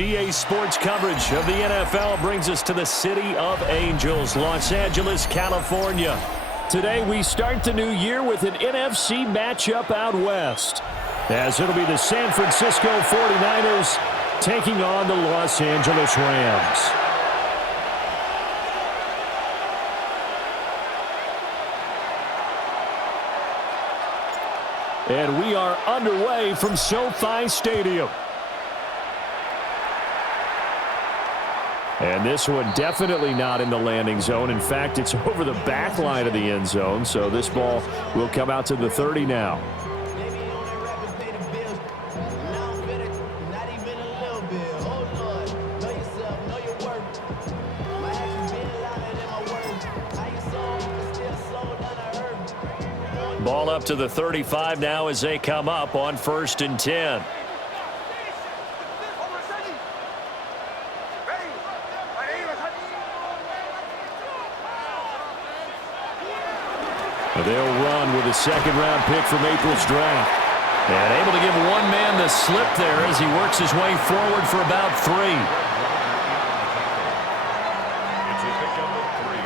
EA Sports coverage of the NFL brings us to the City of Angels, Los Angeles, California. Today we start the new year with an NFC matchup out west, as it'll be the San Francisco 49ers taking on the Los Angeles Rams. And we are underway from SoFi Stadium. And this one definitely not in the landing zone. In fact, it's over the back line of the end zone. So this ball will come out to the 30 now. Ball up to the 35 now as they come up on 1st and 10. They'll run with a second-round pick from April's draft. And able to give one man the slip there as he works his way forward for about 3. It's a pickup of 3.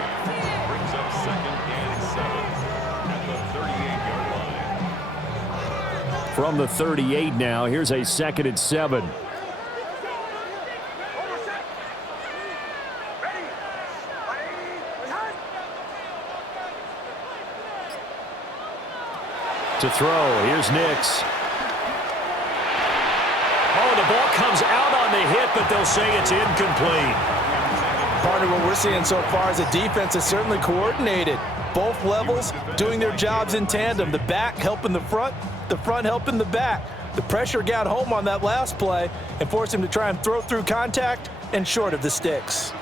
Brings up 2nd and 7 at the 38-yard line. From the 38 now, here's a 2nd and 7. To throw, here's Nix. Oh, the ball comes out on the hit, but they'll say it's incomplete. Partner, what we're seeing so far is the defense is certainly coordinated. Both levels doing their jobs in tandem. The back helping the front helping the back. The pressure got home on that last play and forced him to try and throw through contact and short of the sticks.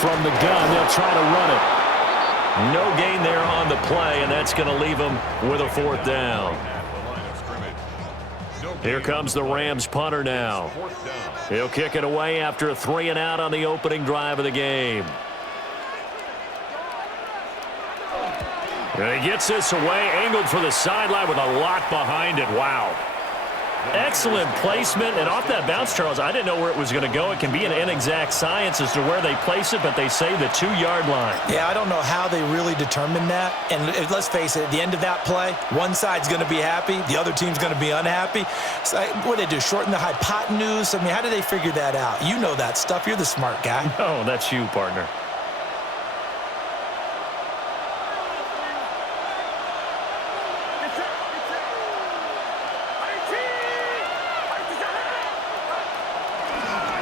From the gun, they'll try to run it. No gain there on the play, and that's going to leave them with a 4th down. Here comes the Rams punter now. He'll kick it away after a 3-and-out on the opening drive of the game. And he gets this away, angled for the sideline with a lot behind it. Wow. Excellent placement, and off that bounce, Charles, I didn't know where it was going to go. It can be an inexact science as to where they place it, but they say the 2-yard line. Yeah, I don't know how they really determined that. And let's face it, at the end of that play, one side's going to be happy, the other team's going to be unhappy. So what did they do, shorten the hypotenuse? I mean, how did they figure that out? You know that stuff. You're the smart guy. No, that's you, partner.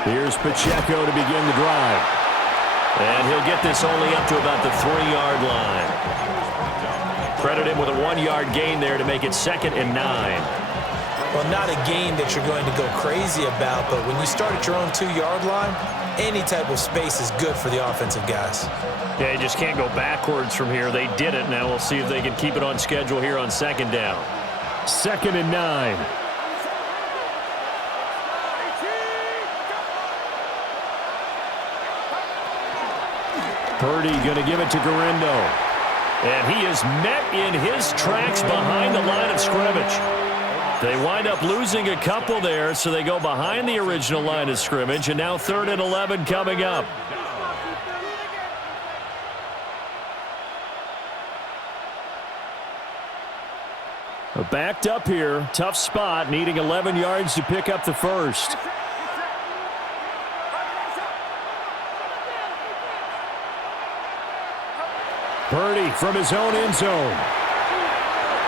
Here's Pacheco to begin the drive. And he'll get this only up to about the 3-yard line. Credit him with a 1-yard gain there to make it 2nd and 9. Well, not a gain that you're going to go crazy about, but when you start at your own 2-yard line, any type of space is good for the offensive guys. Yeah, you just can't go backwards from here. They did it. Now we'll see if they can keep it on schedule here on 2nd down. 2nd and 9. Purdy going to give it to Guerrero. And he is met in his tracks behind the line of scrimmage. They wind up losing a couple there, so they go behind the original line of scrimmage, and now 3rd and 11 coming up. Backed up here, tough spot, needing 11 yards to pick up the first. Purdy from his own end zone.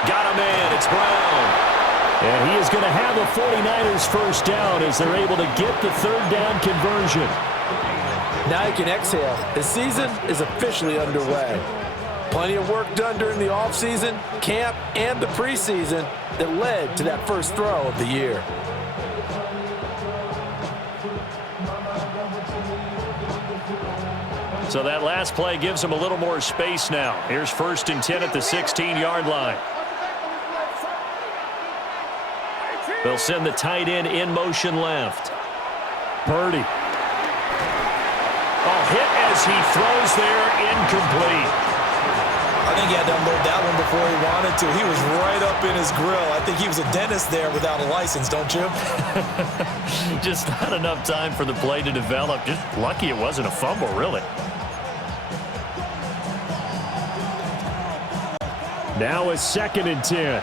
Got a man, it's Brown. And he is going to have the 49ers first down as they're able to get the 3rd down conversion. Now you can exhale. The season is officially underway. Plenty of work done during the offseason, camp, and the preseason that led to that first throw of the year. So that last play gives them a little more space now. Here's 1st and 10 at the 16-yard line. They'll send the tight end in motion left. Purdy. Oh, hit as he throws there, incomplete. I think he had to unload that one before he wanted to. He was right up in his grill. I think he was a dentist there without a license, don't you? Just not enough time for the play to develop. Just lucky it wasn't a fumble, really. Now a 2nd and 10.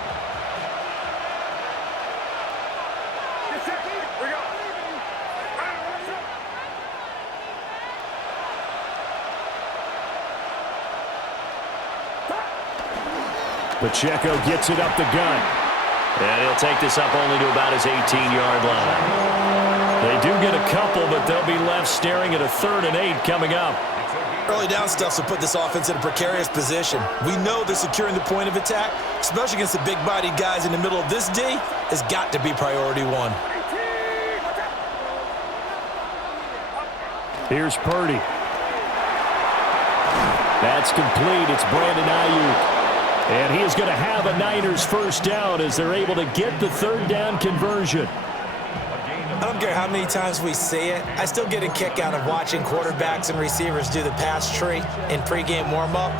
Pacheco gets it up the gut. And he'll take this up only to about his 18-yard line. They do get a couple, but they'll be left staring at a 3rd and 8 coming up. Early down stuff will put this offense in a precarious position. We know they're securing the point of attack, especially against the big-bodied guys in the middle of this D, has got to be priority one. Here's Purdy. That's complete. It's Brandon Ayuk. And he is going to have a Niners first down as they're able to get the 3rd down conversion. I don't care how many times we see it. I still get a kick out of watching quarterbacks and receivers do the pass tree in pregame warm-up.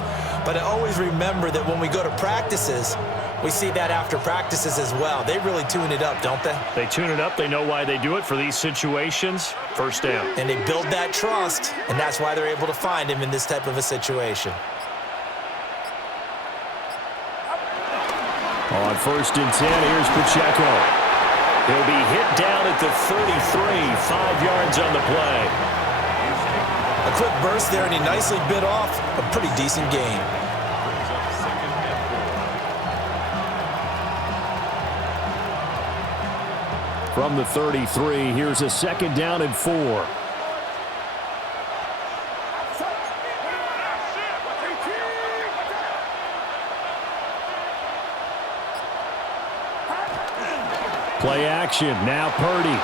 But I always remember that when we go to practices, we see that after practices as well. They really tune it up, don't they? They tune it up. They know why they do it for these situations. First down. And they build that trust, and that's why they're able to find him in this type of a situation. On 1st and 10, here's Pacheco. He'll be hit down at the 33, 5 yards on the play. A quick burst there, and he nicely bit off a pretty decent gain. From the 33, here's a 2nd down and 4. Play action. Now Purdy.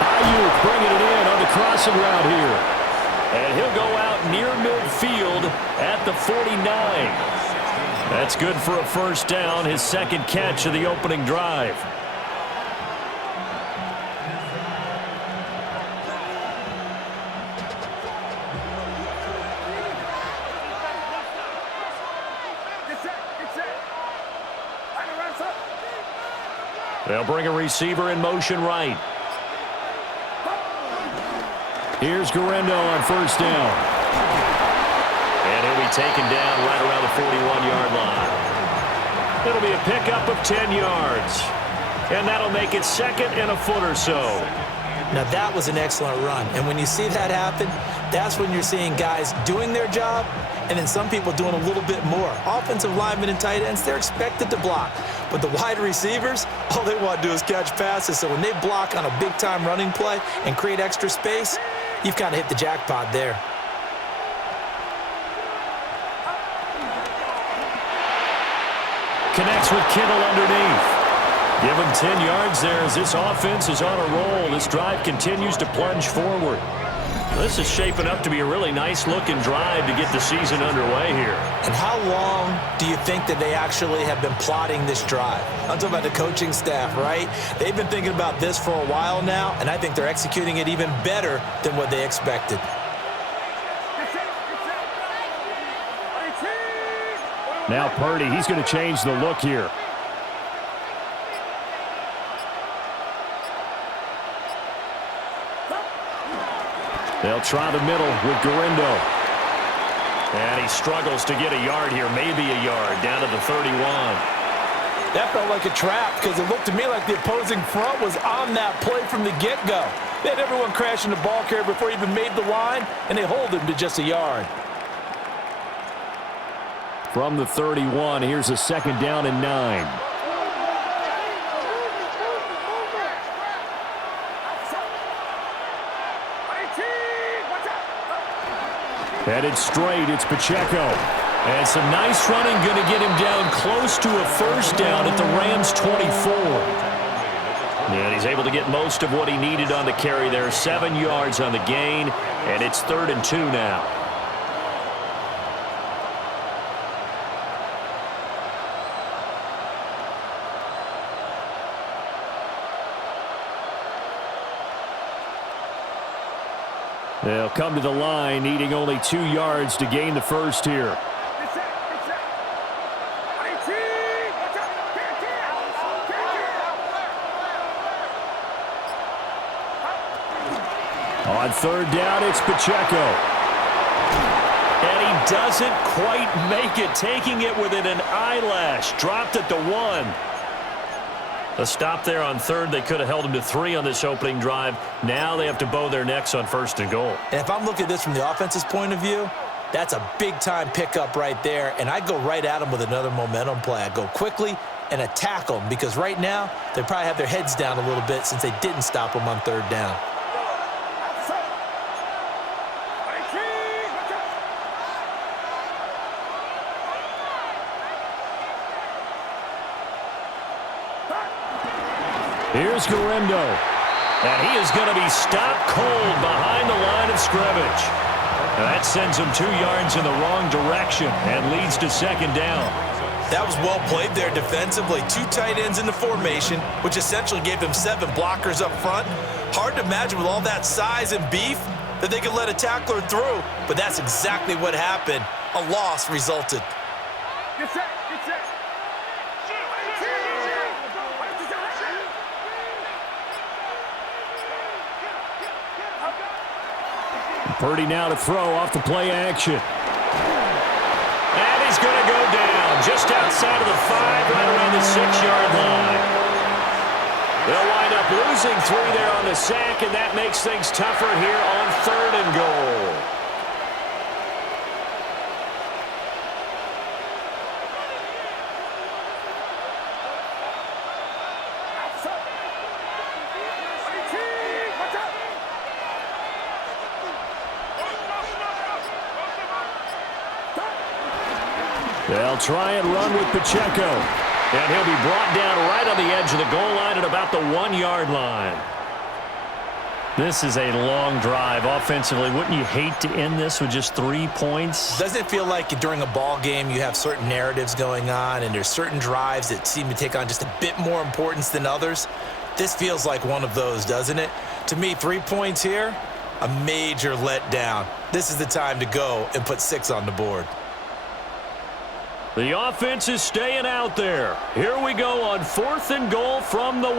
Ayuk bringing it in on the crossing route here. And he'll go out near midfield at the 49. That's good for a first down, his 2nd catch of the opening drive. They'll bring a receiver in motion right. Here's Guerrero on 1st down. And he'll be taken down right around the 41-yard line. It'll be a pickup of 10 yards. And that'll make it 2nd and a foot or so. Now that was an excellent run. And when you see that happen, that's when you're seeing guys doing their job and then some people doing a little bit more. Offensive linemen and tight ends, they're expected to block. But the wide receivers, all they want to do is catch passes. So when they block on a big-time running play and create extra space, you've kind of hit the jackpot there. Connects with Kittle underneath. Give him 10 yards there as this offense is on a roll. This drive continues to plunge forward. This is shaping up to be a really nice-looking drive to get the season underway here. And how long do you think that they actually have been plotting this drive? I'm talking about the coaching staff, right? They've been thinking about this for a while now, and I think they're executing it even better than what they expected. Now Purdy, he's going to change the look here. They'll try the middle with Guerrero. And he struggles to get a yard here, maybe a yard, down to the 31. That felt like a trap because it looked to me like the opposing front was on that play from the get-go. They had everyone crashing the ball carrier before he even made the line, and they hold him to just a yard. From the 31, here's a 2nd down and 9. Headed straight, it's Pacheco. And some nice running, going to get him down close to a first down at the Rams' 24. And he's able to get most of what he needed on the carry there. 7 yards on the gain, and it's 3rd and 2 now. They'll come to the line, needing only 2 yards to gain the first here. On third down, it's Pacheco. And he doesn't quite make it, taking it within an eyelash. Dropped at the 1. A stop there on third. They could have held him to 3 on this opening drive. Now they have to bow their necks on first and goal. And if I'm looking at this from the offense's point of view, that's a big-time pickup right there. And I go right at them with another momentum play. I go quickly and attack them because right now they probably have their heads down a little bit since they didn't stop them on third down. Here's Garendo. And he is going to be stopped cold behind the line of scrimmage. And that sends him 2 yards in the wrong direction and leads to second down. That was well played there defensively. 2 tight ends in the formation, which essentially gave them 7 blockers up front. Hard to imagine with all that size and beef that they could let a tackler through, but that's exactly what happened. A loss resulted. Purdy now to throw off the play action. And he's going to go down just outside of the 5, right around the 6-yard line. They'll wind up losing 3 there on the sack, and that makes things tougher here on third and goal. They'll try and run with Pacheco. And he'll be brought down right on the edge of the goal line at about the 1-yard line. This is a long drive offensively. Wouldn't you hate to end this with just 3 points? Doesn't it feel like during a ball game you have certain narratives going on and there's certain drives that seem to take on just a bit more importance than others? This feels like one of those, doesn't it? To me, 3 points here, a major letdown. This is the time to go and put 6 on the board. The offense is staying out there. Here we go on 4th and goal from the 1.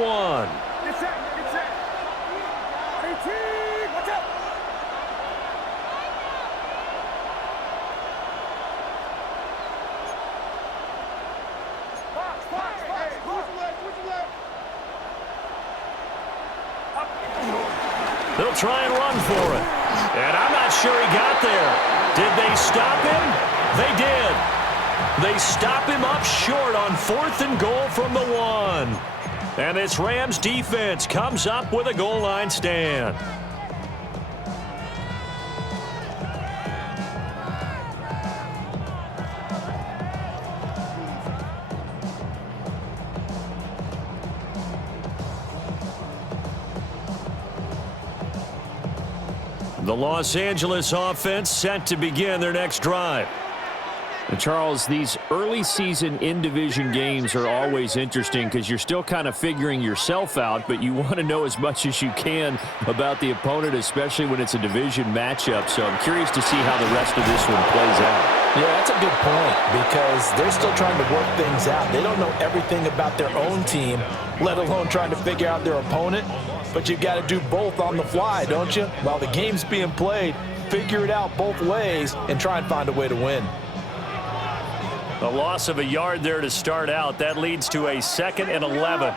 They'll try and run for it. And I'm not sure he got there. Did they stop him? They did. They stop him up short on 4th and goal from the 1. And this Rams defense comes up with a goal line stand. The Los Angeles offense set to begin their next drive. And Charles, these early season in-division games are always interesting because you're still kind of figuring yourself out, but you want to know as much as you can about the opponent, especially when it's a division matchup. So I'm curious to see how the rest of this one plays out. Yeah, that's a good point because they're still trying to work things out. They don't know everything about their own team, let alone trying to figure out their opponent. But you've got to do both on the fly, don't you? While the game's being played, figure it out both ways and try and find a way to win. A loss of a yard there to start out. That leads to a 2nd and 11.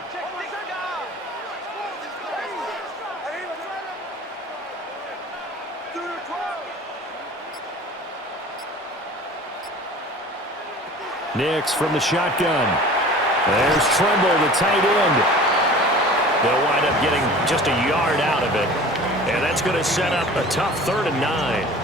Nix from the shotgun. There's Tremble, the tight end. They'll wind up getting just a yard out of it. And that's going to set up a tough 3rd and 9.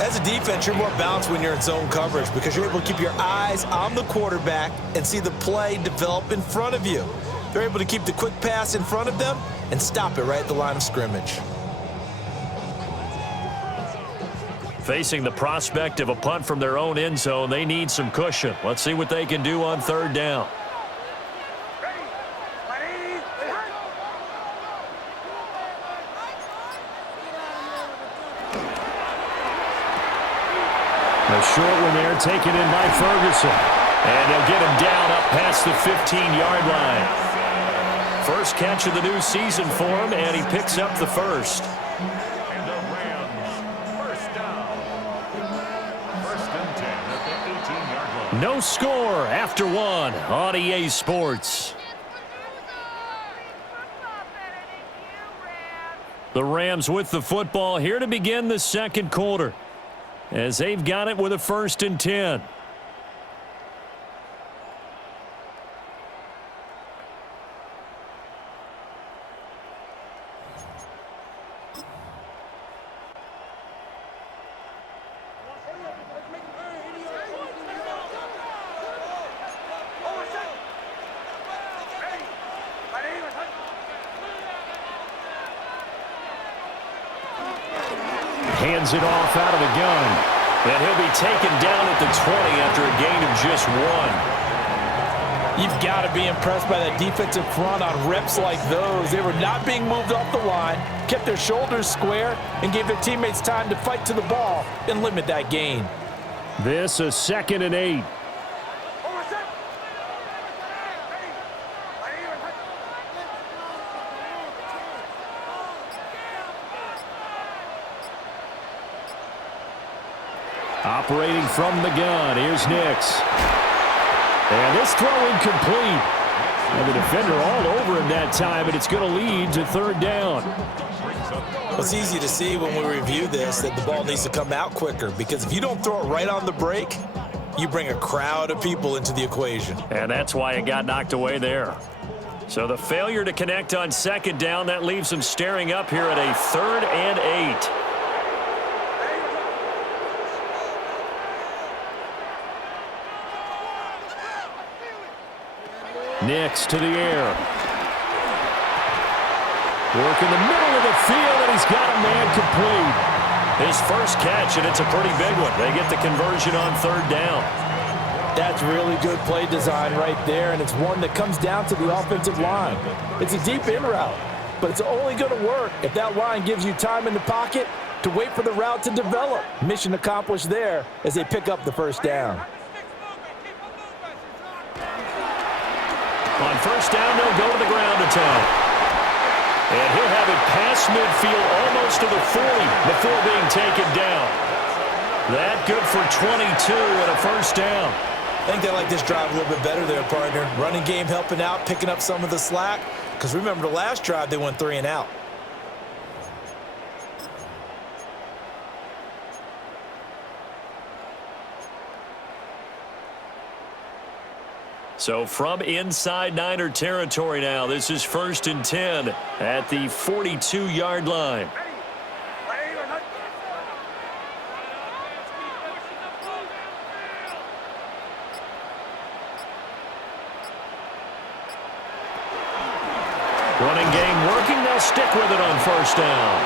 As a defense, you're more balanced when you're in zone coverage because you're able to keep your eyes on the quarterback and see the play develop in front of you. They're able to keep the quick pass in front of them and stop it right at the line of scrimmage. Facing the prospect of a punt from their own end zone, they need some cushion. Let's see what they can do on 3rd down. A short one there taken in by Ferguson. And they'll get him down up past the 15-yard line. First catch of the new season for him, and he picks up the first. And the Rams, first down. First and 10 at the 18-yard line. No score after one on EA Sports. The Rams with the football here to begin the second quarter, as they've got it with a 1st and 10. Hands it off out of the gun. And he'll be taken down at the 20 after a gain of just 1. You've got to be impressed by that defensive front on reps like those. They were not being moved off the line, kept their shoulders square, and gave their teammates time to fight to the ball and limit that gain. This a 2nd and 8. Operating from the gun, here's Nix. And this throw incomplete. And the defender all over him that time, and it's going to lead to 3rd down. It's easy to see when we review this that the ball needs to come out quicker, because if you don't throw it right on the break, you bring a crowd of people into the equation. And that's why it got knocked away there. So the failure to connect on 2nd down, that leaves them staring up here at a 3rd and 8. Nix to the air. Work in the middle of the field, and he's got a man complete. His first catch, and it's a pretty big one. They get the conversion on 3rd down. That's really good play design right there, and it's one that comes down to the offensive line. It's a deep in route, but it's only going to work if that line gives you time in the pocket to wait for the route to develop. Mission accomplished there as they pick up the 1st down. On 1st down, they'll go to the ground attack. And he'll have it past midfield almost to the 40 before being taken down. That good for 22 and a 1st down. I think they like this drive a little bit better there, partner. Running game helping out, picking up some of the slack. Because remember, the last drive, they went 3 and out. So from inside Niner territory now, this is 1st and 10 at the 42-yard line. Running game working, they'll stick with it on 1st down.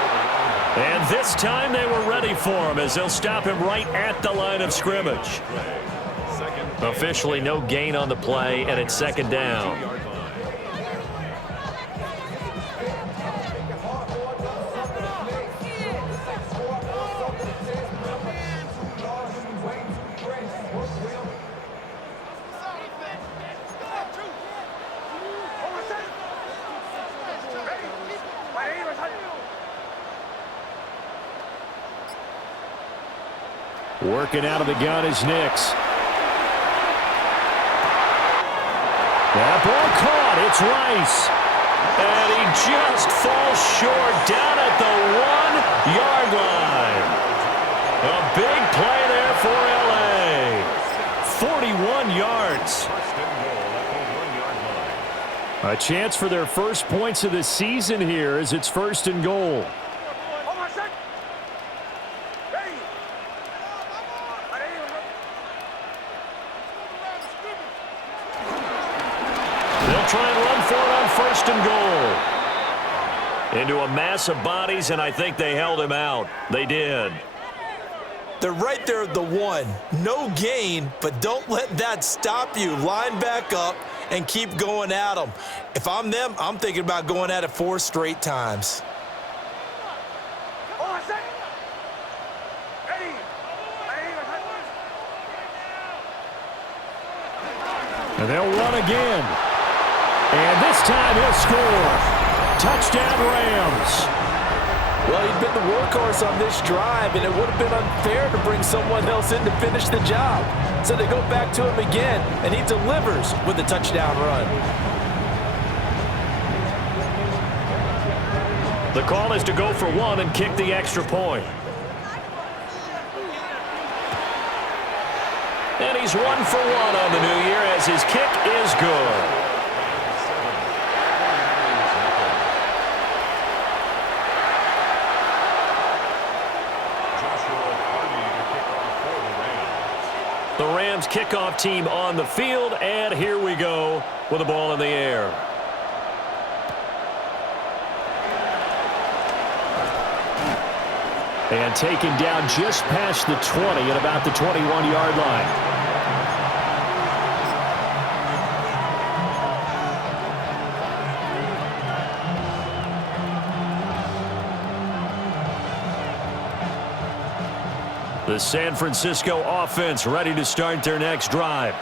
And this time they were ready for him as they'll stop him right at the line of scrimmage. Officially no gain on the play, and it's 2nd down. Working out of the gun is Nix. That ball caught. It's Rice. And he just falls short down at the 1-yard line. A big play there for L.A. 41 yards. A chance for their first points of the season here as it's 1st and goal. Try and run for it on 1st and goal. Into a mass of bodies, and I think they held him out. They did. They're right there at the 1. No gain, but don't let that stop you. Line back up and keep going at them. If I'm them, I'm thinking about going at it 4 straight times. And they'll run again. And this time he'll score. Touchdown, Rams. Well, he'd been the workhorse on this drive, and it would have been unfair to bring someone else in to finish the job. So they go back to him again, and he delivers with a touchdown run. The call is to go for one and kick the extra point. And he's 1 for 1 on the new year as his kick is good. The Rams kickoff team on the field, and here we go with the ball in the air. And taken down just past the 20 at about the 21-yard line. The San Francisco offense ready to start their next drive.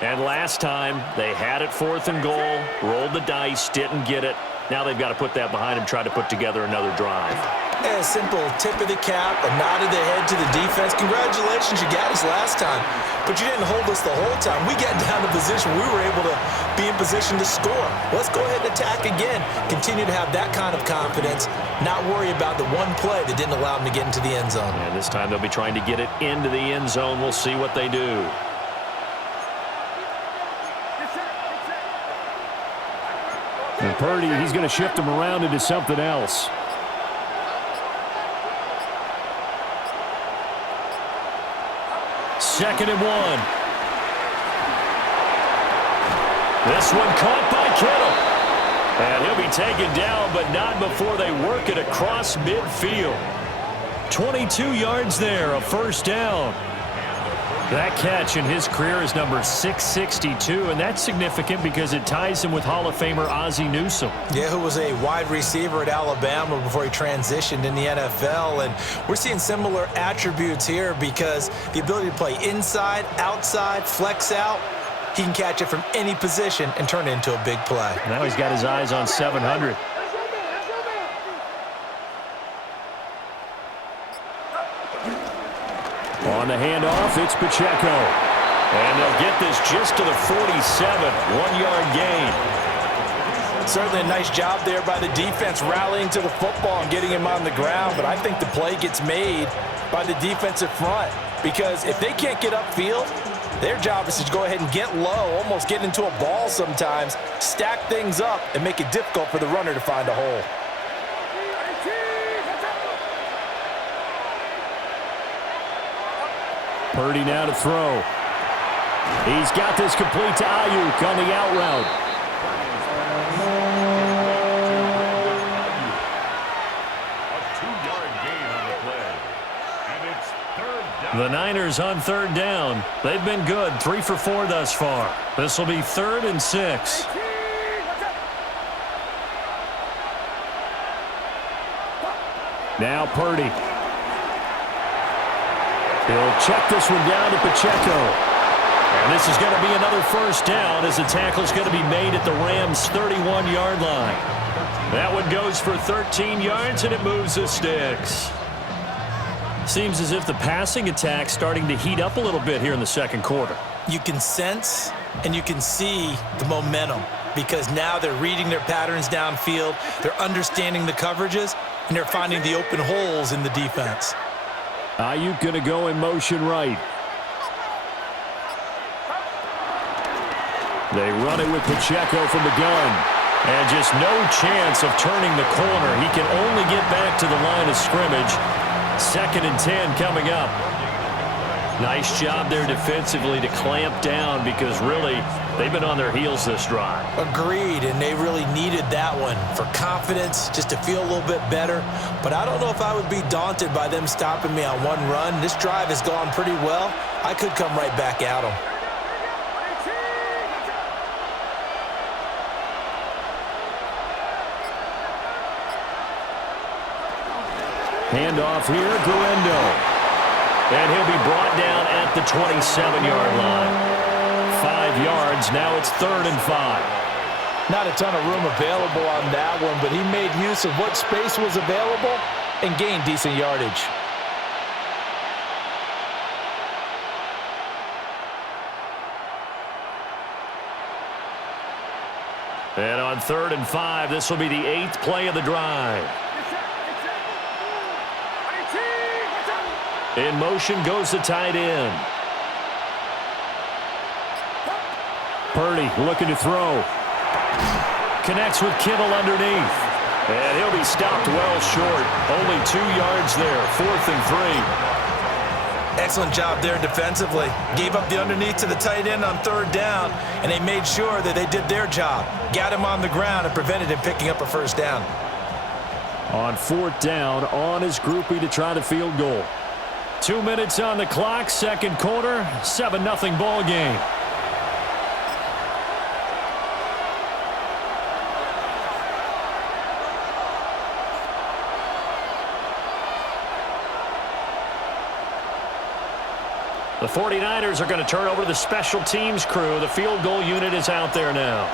And last time, they had it 4th and goal, rolled the dice, didn't get it. Now they've got to put that behind them, try to put together another drive. A simple tip of the cap, a nod of the head to the defense. Congratulations, you got us last time, but you didn't hold us the whole time. We got down to position. We were able to be in position to score. Let's go ahead and attack again. Continue to have that kind of confidence, not worry about the one play that didn't allow them to get into the end zone. And this time they'll be trying to get it into the end zone. We'll see what they do. And Purdy, he's going to shift him around into something else. Second and 1. This one caught by Kittle. And he'll be taken down, but not before they work it across midfield. 22 yards there, a first down. That catch in his career is number 662, and that's significant because it ties him with Hall of Famer Ozzie Newsome. Yeah, who was a wide receiver at Alabama before he transitioned in the NFL. And we're seeing similar attributes here because the ability to play inside, outside, flex out, he can catch it from any position and turn it into a big play. Now he's got his eyes on 700. On the handoff, it's Pacheco. And they'll get this just to the 47, 1-yard gain. Certainly a nice job there by the defense rallying to the football and getting him on the ground, but I think the play gets made by the defensive front because if they can't get upfield, their job is to go ahead and get low, almost get into a ball sometimes, stack things up, and make it difficult for the runner to find a hole. Purdy now to throw. He's got this complete to Ayuk on the out route. A 2-yard gain on the play. And it's third down. The Niners on third down. They've been good, 3 for 4 thus far. This will be 3rd and 6. Now Purdy. He'll check this one down to Pacheco. And this is going to be another first down as the tackle's going to be made at the Rams' 31-yard line. That one goes for 13 yards, and it moves the sticks. Seems as if the passing attack's starting to heat up a little bit here in the second quarter. You can sense and you can see the momentum because now they're reading their patterns downfield, they're understanding the coverages, and they're finding the open holes in the defense. Ayuk going to go in motion right. They run it with Pacheco from the gun. And just no chance of turning the corner. He can only get back to the line of scrimmage. 2nd and 10 coming up. Nice job there defensively to clamp down because really they've been on their heels this drive. Agreed, and they really needed that one for confidence, just to feel a little bit better. But I don't know if I would be daunted by them stopping me on one run. This drive has gone pretty well. I could come right back at them. Handoff here, Guendo. And he'll be brought down at the 27-yard line. 5 yards. Now it's 3rd and 5. Not a ton of room available on that one, but he made use of what space was available and gained decent yardage. And on 3rd and 5, this will be the 8th play of the drive. In motion goes the tight end. Purdy looking to throw. Connects with Kittle underneath. And he'll be stopped well short. Only 2 yards there. 4th and 3. Excellent job there defensively. Gave up the underneath to the tight end on 3rd down, and they made sure that they did their job. Got him on the ground and prevented him picking up a 1st down. On 4th down, on his groupie to try the field goal. 2 minutes on the clock, 2nd quarter, 7-0 ball game. The 49ers are going to turn over to the special teams crew. The field goal unit is out there now.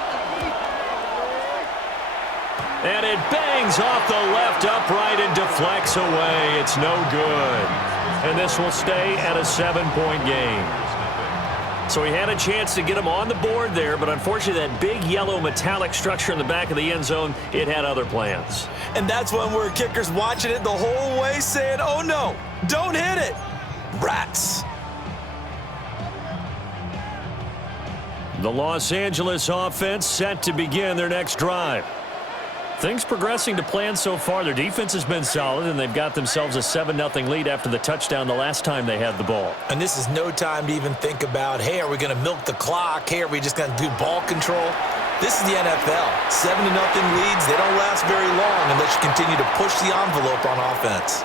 And it bangs off the left upright and deflects away. It's no good. And this will stay at a 7-point game. So he had a chance to get him on the board there, but unfortunately that big yellow metallic structure in the back of the end zone, it had other plans. And that's when we're kickers watching it the whole way saying, oh no, don't hit it. Rats. The Los Angeles offense set to begin their next drive. Things progressing to plan so far. Their defense has been solid, and they've got themselves a 7-0 lead after the touchdown the last time they had the ball. And this is no time to even think about, hey, are we going to milk the clock? Hey, are we just going to do ball control? This is the NFL. 7-0 leads, they don't last very long unless you continue to push the envelope on offense.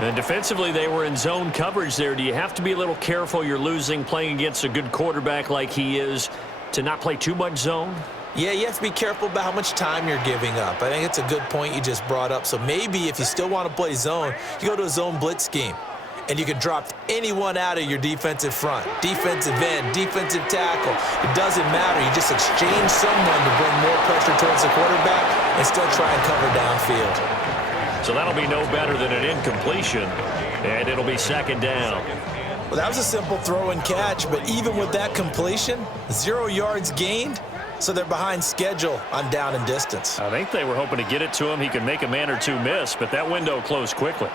And defensively, they were in zone coverage there. Do you have to be a little careful? You're losing, playing against a good quarterback like he is, to not play too much zone? Yeah, you have to be careful about how much time you're giving up. I think it's a good point you just brought up. So maybe if you still want to play zone, you go to a zone blitz scheme. And you can drop anyone out of your defensive front. Defensive end, defensive tackle. It doesn't matter. You just exchange someone to bring more pressure towards the quarterback and still try and cover downfield. So that'll be no better than an incompletion, and it'll be 2nd down. Well, that was a simple throw and catch, but even with that completion, 0 yards gained, so they're behind schedule on down and distance. I think they were hoping to get it to him. He could make a man or two miss, but that window closed quickly.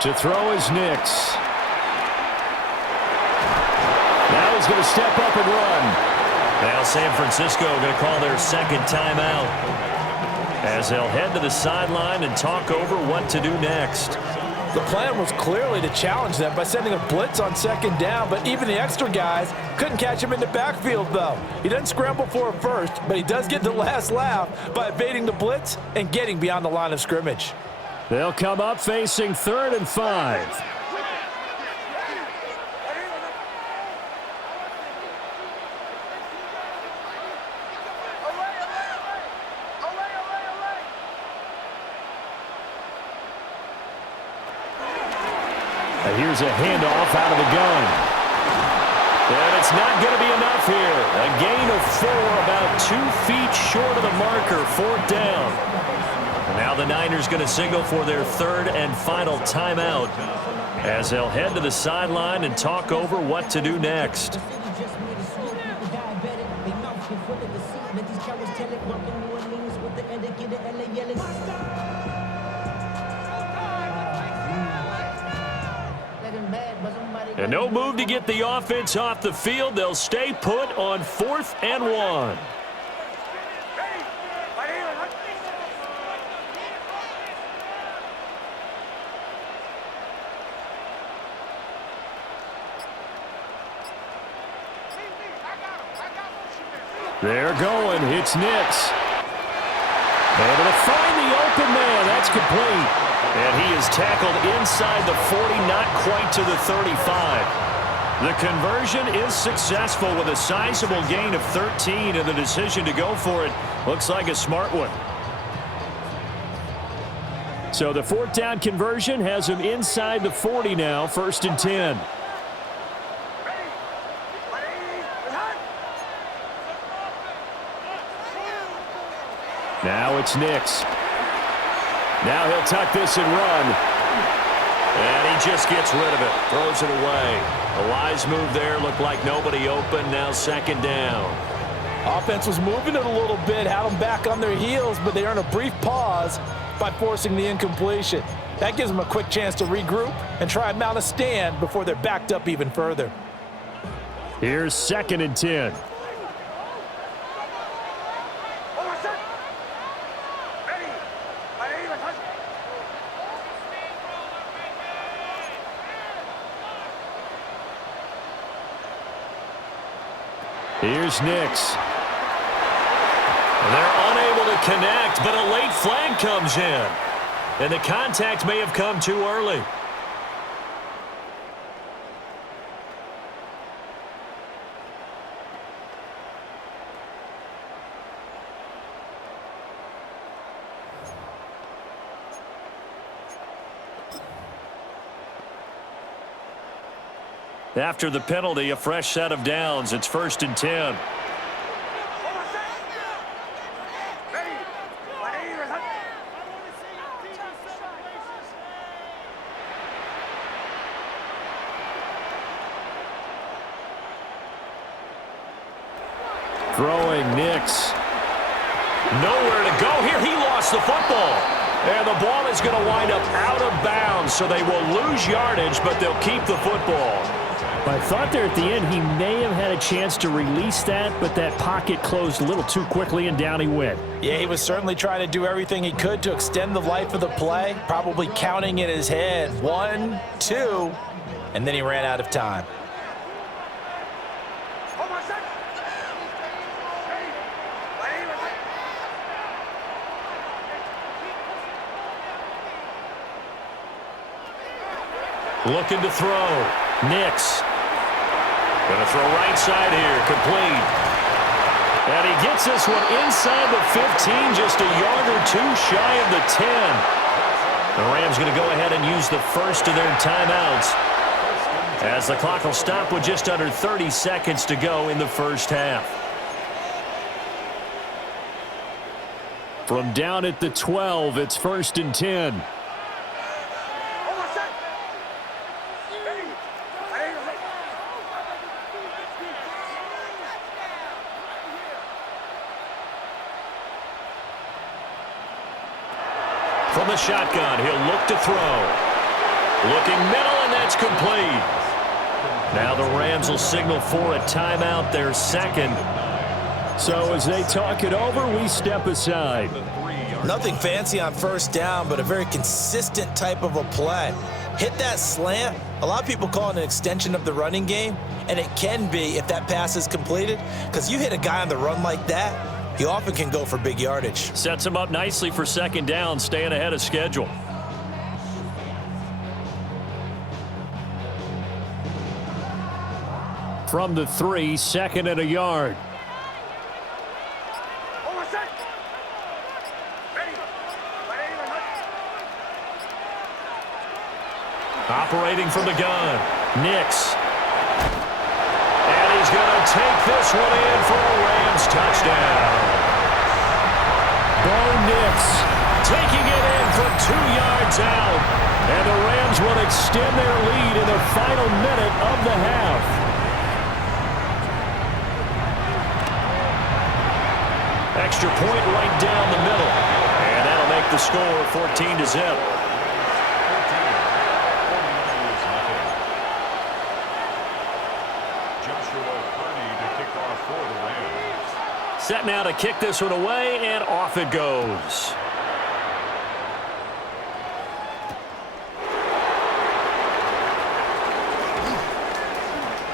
To throw is Nix. Now he's going to step up and run. Now San Francisco going to call their 2nd timeout as they'll head to the sideline and talk over what to do next. The plan was clearly to challenge them by sending a blitz on 2nd down, but even the extra guys couldn't catch him in the backfield, though. He doesn't scramble for a first, but he does get the last laugh by evading the blitz and getting beyond the line of scrimmage. They'll come up facing 3rd and 5. Here's a handoff out of the gun. And it's not going to be enough here. A gain of 4, about 2 feet short of the marker, 4th down. And now the Niners going to signal for their 3rd and final timeout as they'll head to the sideline and talk over what to do next. And no move to get the offense off the field. They'll stay put on 4th and 1. They're going. It's Nix. And to find the open man. That's complete. And he is tackled inside the 40, not quite to the 35. The conversion is successful with a sizable gain of 13, and the decision to go for it looks like a smart one. So the fourth down conversion has him inside the 40 now, 1st and 10. Now it's Nix. Now he'll tuck this and run. And he just gets rid of it. Throws it away. A wise move there. Looked like nobody open. Now 2nd down. Offense was moving it a little bit, had them back on their heels, but they earn a brief pause by forcing the incompletion. That gives them a quick chance to regroup and try and mount a stand before they're backed up even further. Here's 2nd and 10. Here's Nix. They're unable to connect, but a late flag comes in. And the contact may have come too early. After the penalty, a fresh set of downs. It's 1st and 10. Throwing Nix. Nowhere to go here. He lost the football. And the ball is going to wind up out of bounds, so they will lose yardage, but they'll keep the football. I thought there at the end he may have had a chance to release that, but that pocket closed a little too quickly, and down he went. Yeah, he was certainly trying to do everything he could to extend the life of the play, probably counting in his head 1, 2, and then he ran out of time. Looking to throw. Nix. Going to throw right side here. Complete. And he gets this one inside the 15, just a yard or two shy of the 10. The Rams going to go ahead and use the first of their timeouts, as the clock will stop with just under 30 seconds to go in the first half. From down at the 12, it's 1st and 10. From the shotgun, he'll look to throw. Looking middle, and that's complete. Now the Rams will signal for a timeout, their 2nd. So as they talk it over, we step aside. Nothing fancy on 1st down, but a very consistent type of a play. Hit that slant. A lot of people call it an extension of the running game, and it can be if that pass is completed, because you hit a guy on the run like that, he often can go for big yardage. Sets him up nicely for 2nd down, staying ahead of schedule. From the 3, 2nd and a yard. Operating from the gun, Nix. And he's going to take this one in for a Rams touchdown. Bo Nix taking it in from 2 yards out. And the Rams will extend their lead in the final minute of the half. Extra point right down the middle. And that'll make the score 14-0. Set now to kick this one away, and off it goes.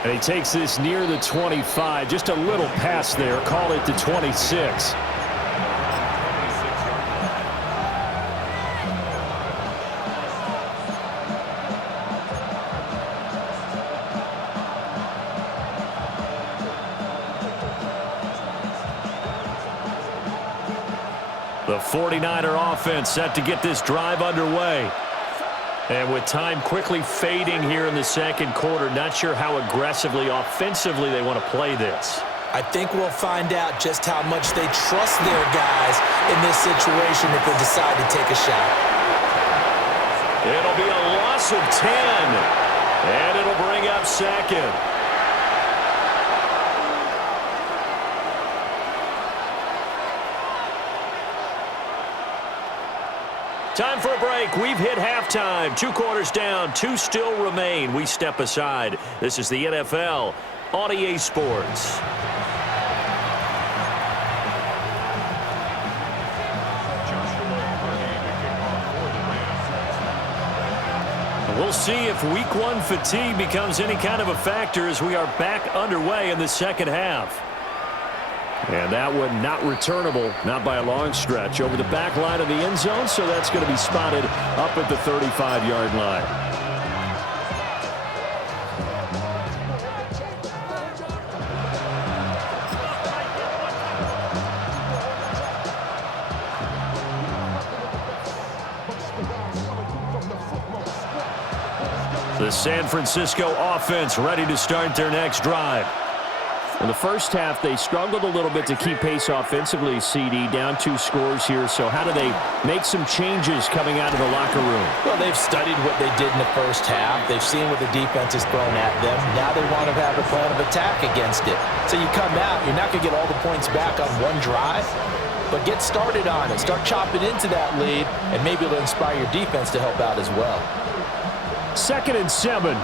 And he takes this near the 25. Just a little pass there. Call it the 26. The 49er offense set to get this drive underway. And with time quickly fading here in the second quarter, not sure how aggressively, offensively they want to play this. I think we'll find out just how much they trust their guys in this situation if they decide to take a shot. It'll be a loss of 10, and it'll bring up second. Time for a break. We've hit halftime. 2 quarters down, 2 still remain. We step aside. This is the NFL on EA Sports. We'll see if Week 1 fatigue becomes any kind of a factor as we are back underway in the second half. And that one not returnable, not by a long stretch, over the back line of the end zone, so that's going to be spotted up at the 35-yard line. The San Francisco offense ready to start their next drive. In the first half, they struggled a little bit to keep pace offensively, CD, down 2 scores here. So how do they make some changes coming out of the locker room? Well, they've studied what they did in the first half. They've seen what the defense has thrown at them. Now they want to have a plan of attack against it. So you come out, you're not going to get all the points back on one drive, but get started on it. Start chopping into that lead, and maybe it'll inspire your defense to help out as well. 2nd and 7.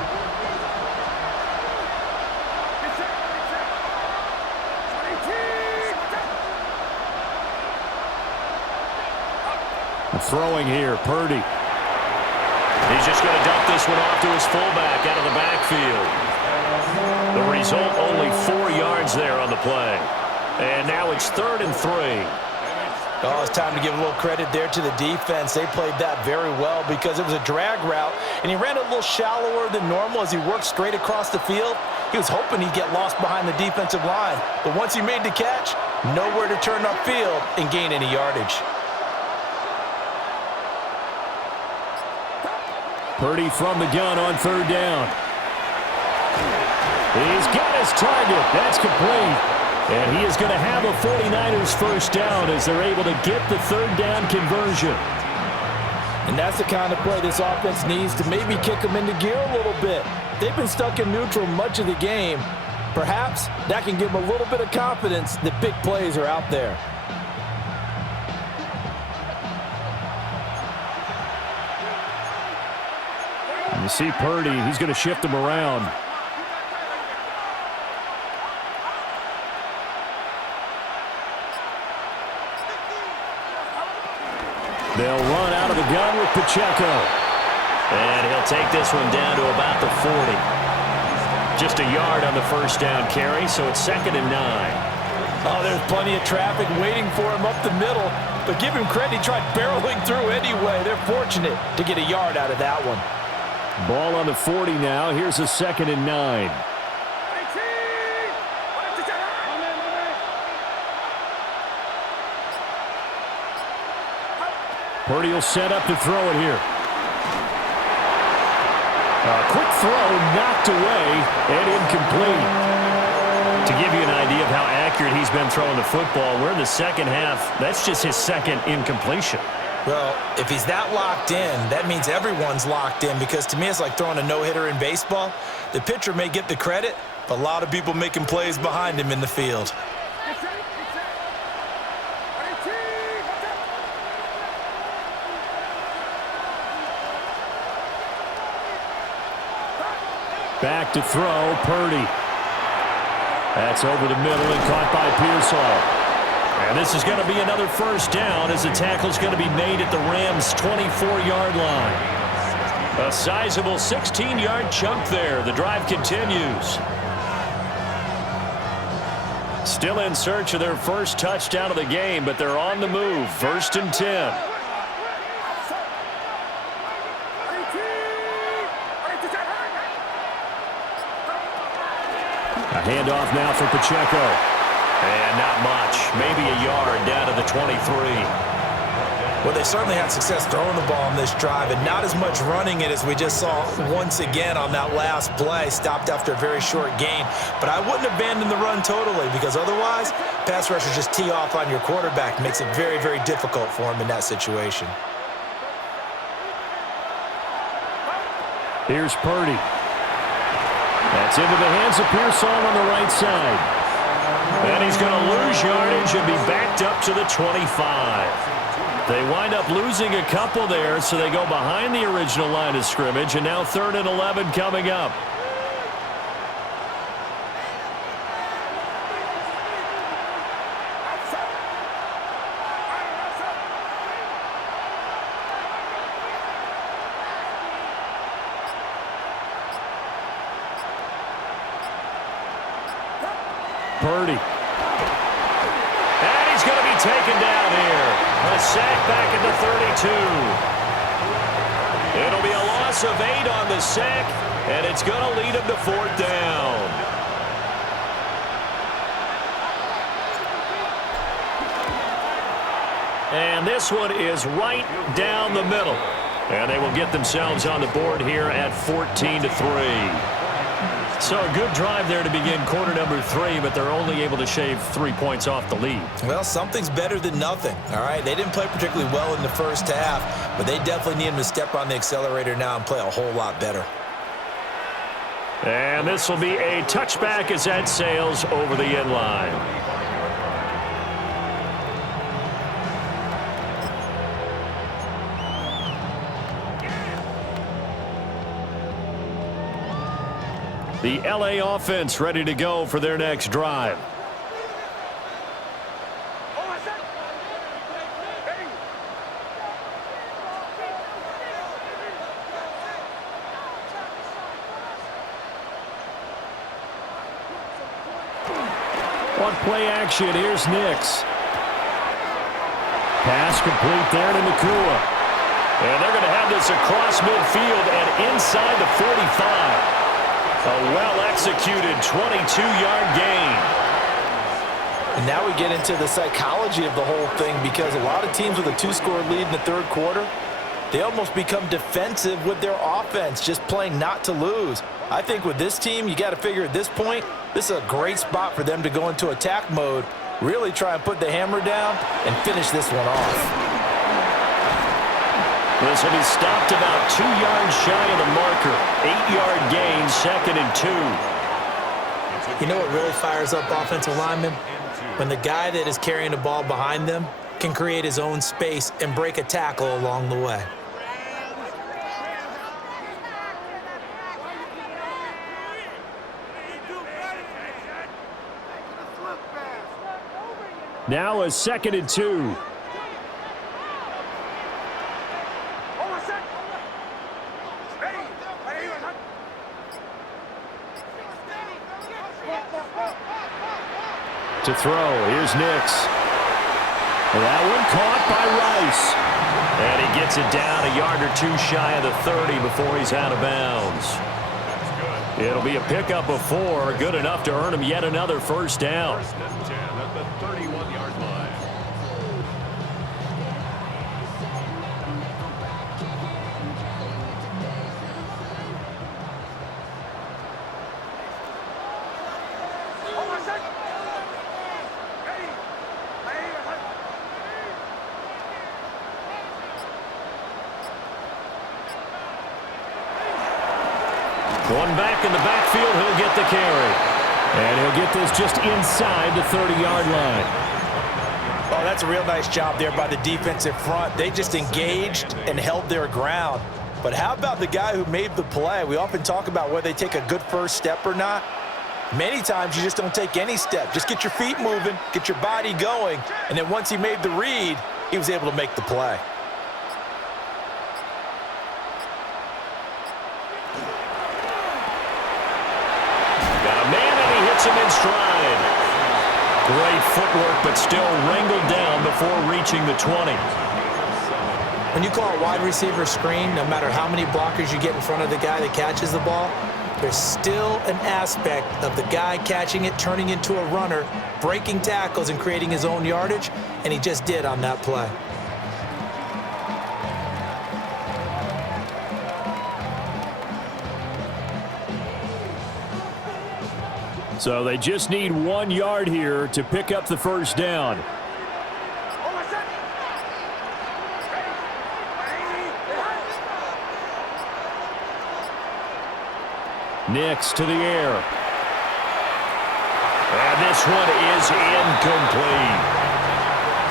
Throwing here, Purdy. He's just going to dump this one off to his fullback out of the backfield. The result, only 4 yards there on the play. And now it's 3rd and 3. Oh, it's time to give a little credit there to the defense. They played that very well because it was a drag route, and he ran a little shallower than normal as he worked straight across the field. He was hoping he'd get lost behind the defensive line, but once he made the catch, nowhere to turn upfield and gain any yardage. Purdy from the gun on 3rd down. He's got his target. That's complete. And he is going to have a 49ers first down as they're able to get the 3rd down conversion. And that's the kind of play this offense needs to maybe kick them into gear a little bit. They've been stuck in neutral much of the game. Perhaps that can give them a little bit of confidence that big plays are out there. You see Purdy, he's going to shift him around. They'll run out of the gun with Pacheco. And he'll take this one down to about the 40. Just a yard on the first down carry, so it's 2nd and 9. Oh, there's plenty of traffic waiting for him up the middle. But give him credit, he tried barreling through anyway. They're fortunate to get a yard out of that one. Ball on the 40 now. Here's a 2nd and 9. Purdy will set up to throw it here. A quick throw knocked away and incomplete. To give you an idea of how accurate he's been throwing the football, we're in the second half. That's just his 2nd incompletion. Well, if he's that locked in, that means everyone's locked in, because to me it's like throwing a no-hitter in baseball. The pitcher may get the credit, but a lot of people making plays behind him in the field. Back to throw, Purdy. That's over the middle and caught by Pearsall. And this is going to be another first down as the tackle's going to be made at the Rams' 24-yard line. A sizable 16-yard chunk there. The drive continues. Still in search of their first touchdown of the game, but they're on the move. 1st and 10. A handoff now for Pacheco. And not much. Maybe a yard down to the 23. Well, they certainly had success throwing the ball on this drive and not as much running it as we just saw once again on that last play. Stopped after a very short gain. But I wouldn't abandon the run totally because otherwise, pass rushers just tee off on your quarterback. Makes it very, very difficult for him in that situation. Here's Purdy. That's into the hands of Pearsall on the right side. And he's going to lose yardage and be backed up to the 25. They wind up losing a couple there, so they go behind the original line of scrimmage, and now 3rd and 11 coming up. Purdy. And he's going to be taken down here. A sack back at the 32. It'll be a loss of 8 on the sack, and it's going to lead him to 4th down. And this one is right down the middle. And they will get themselves on the board here at 14-3. So a good drive there to begin quarter number 3, but they're only able to shave 3 points off the lead. Well, something's better than nothing, all right? They didn't play particularly well in the first half, but they definitely need him to step on the accelerator now and play a whole lot better. And this will be a touchback as that sails over the end line. The LA offense ready to go for their next drive. On play action, here's Nix. Pass complete there to Nakua. And they're going to have this across midfield and inside the 45. A well-executed 22-yard gain. And now we get into the psychology of the whole thing because a lot of teams with a 2-score lead in the 3rd quarter, they almost become defensive with their offense, just playing not to lose. I think with this team, you got to figure at this point, this is a great spot for them to go into attack mode, really try and put the hammer down and finish this one off. This will be stopped about 2 yards shy of the marker. 8-yard gain, 2nd and 2. You know what really fires up offensive linemen? When the guy that is carrying the ball behind them can create his own space and break a tackle along the way. Now a 2nd and 2. To throw, here's Nix. That one caught by Rice. And he gets it down a yard or 2 shy of the 30 before he's out of bounds. It'll be a pickup of 4, good enough to earn him yet another 1st down. 1st and 10 at the 31-yard line. One back in the backfield, he'll get the carry. And he'll get this just inside the 30-yard line. Oh, that's a real nice job there by the defensive front. They just engaged and held their ground. But how about the guy who made the play? We often talk about whether they take a good first step or not. Many times you just don't take any step. Just get your feet moving, get your body going, and then once he made the read, he was able to make the play. Him in stride. Great footwork, but still wrangled down before reaching the 20. When you call a wide receiver screen, no matter how many blockers you get in front of the guy that catches the ball, there's still an aspect of the guy catching it, turning into a runner, breaking tackles and creating his own yardage, and he just did on that play. So they just need 1 yard here to pick up the first down. Nix to the air. And this one is incomplete.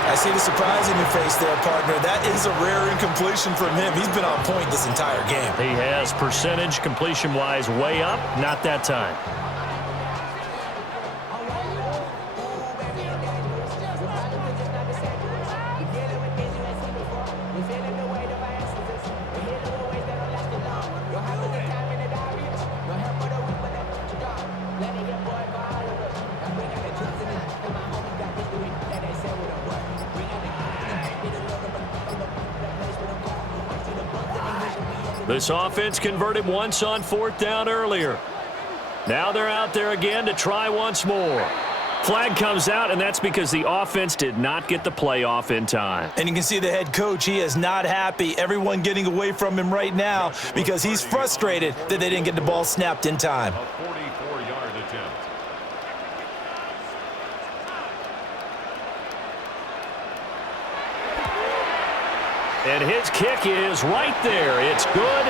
I see the surprise in your face there, partner. That is a rare incompletion from him. He's been on point this entire game. He has percentage completion-wise way up, not that time. This offense converted once on 4th down earlier. Now they're out there again to try once more. Flag comes out, and that's because the offense did not get the play off in time. And you can see the head coach, he is not happy. Everyone getting away from him right now because he's frustrated that they didn't get the ball snapped in time. A 44-yard attempt. And his kick is right there. It's good.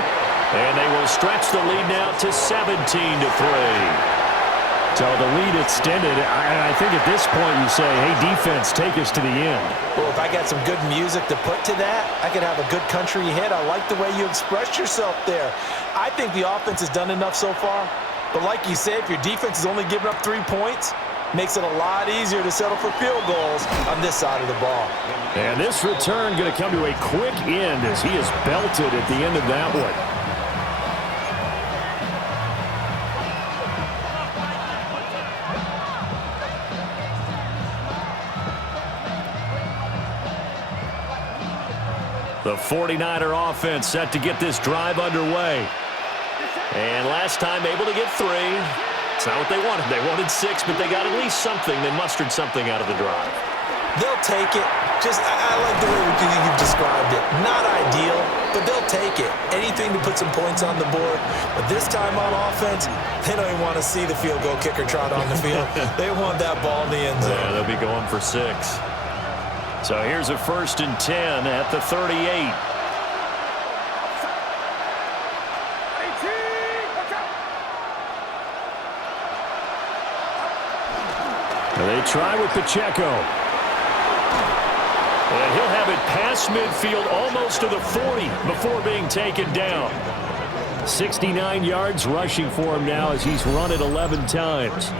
And they will stretch the lead now to 17-3. So the lead extended. I think at this point you say, hey, defense, take us to the end. Well, if I got some good music to put to that, I could have a good country hit. I like the way you expressed yourself there. I think the offense has done enough so far. But like you said, if your defense is only giving up 3 points, makes it a lot easier to settle for field goals on this side of the ball. And this return going to come to a quick end as he is belted at the end of that one. The 49er offense set to get this drive underway. And last time able to get 3. It's not what they wanted. They wanted 6, but they got at least something. They mustered something out of the drive. They'll take it. I like the way you've described it. Not ideal, but they'll take it. Anything to put some points on the board. But this time on offense, they don't even want to see the field goal kicker trot on the field. They want that ball in the end zone. Yeah, they'll be going for 6. So here's a 1st and 10 at the 38. They try with Pacheco. And he'll have it past midfield almost to the 40 before being taken down. 69 yards rushing for him now as he's run it 11 times.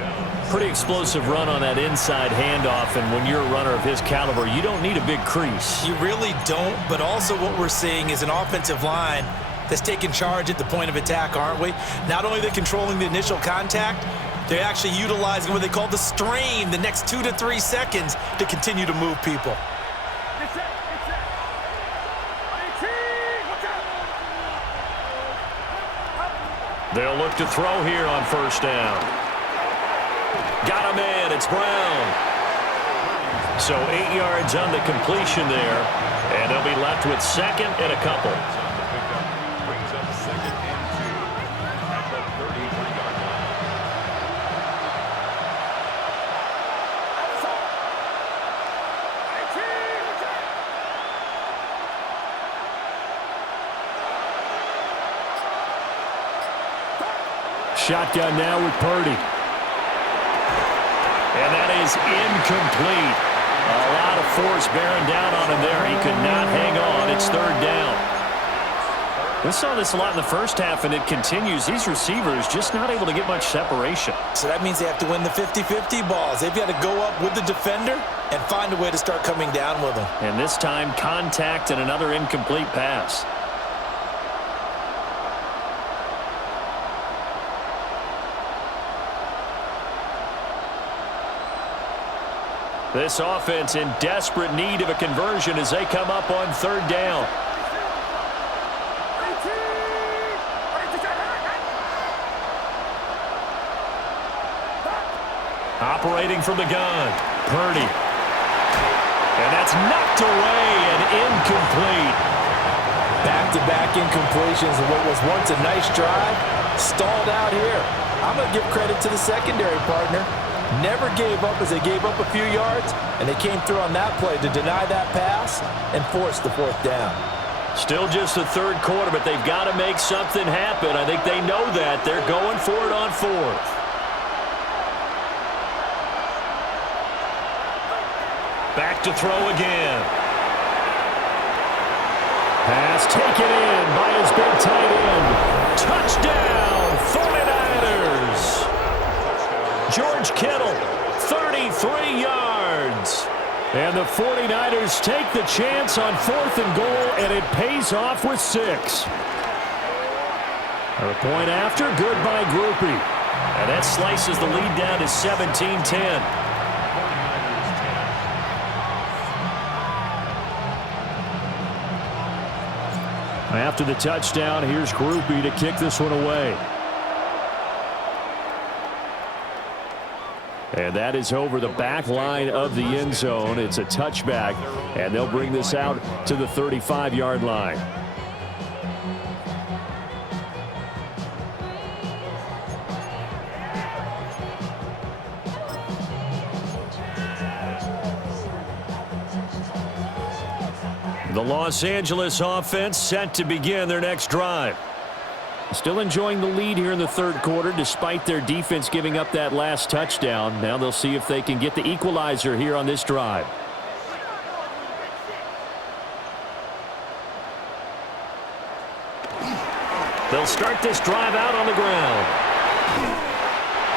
Pretty explosive run on that inside handoff, and when you're a runner of his caliber, you don't need a big crease. You really don't, but also what we're seeing is an offensive line that's taking charge at the point of attack, aren't we? Not only are they controlling the initial contact, they're actually utilizing what they call the strain the next 2 to 3 seconds to continue to move people. They'll look to throw here on 1st down. Got him in. It's Brown. So 8 yards on the completion there, and they'll be left with 2nd and a couple. Brings up 2nd and 2 at the 33-yard line. Shotgun now with Purdy. And that is incomplete. A lot of force bearing down on him there. He could not hang on. It's 3rd down. We saw this a lot in the first half, and it continues. These receivers just not able to get much separation. So that means they have to win the 50-50 balls. They've got to go up with the defender and find a way to start coming down with them. And this time, contact and another incomplete pass. This offense in desperate need of a conversion as they come up on 3rd down. Operating from the gun, Purdy. And that's knocked away and incomplete. Back-to-back incompletions of what was once a nice drive, stalled out here. I'm going to give credit to the secondary partner. Never gave up as they gave up a few yards, and they came through on that play to deny that pass and force the fourth down. Still just the third quarter, but they've got to make something happen. I think they know that. They're going for it on fourth. Back to throw again. Pass taken in by his big tight end. Touchdown, 49ers. George Kittle, 33 yards. And the 49ers take the chance on 4th and goal, and it pays off with 6. A point after, good by Groupie. And that slices the lead down to 17-10. After the touchdown, here's Groupie to kick this one away. And that is over the back line of the end zone. It's a touchback, and they'll bring this out to the 35-yard line. The Los Angeles offense set to begin their next drive. Still enjoying the lead here in the third quarter despite their defense giving up that last touchdown. Now they'll see if they can get the equalizer here on this drive. They'll start this drive out on the ground.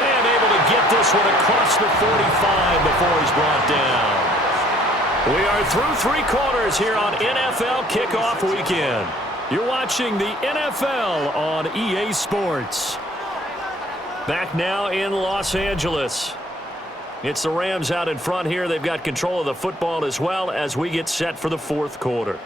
And able to get this one across the 45 before he's brought down. We are through 3 quarters here on NFL Kickoff Weekend. You're watching the NFL on EA Sports. Back now in Los Angeles. It's the Rams out in front here. They've got control of the football as well as we get set for the fourth quarter.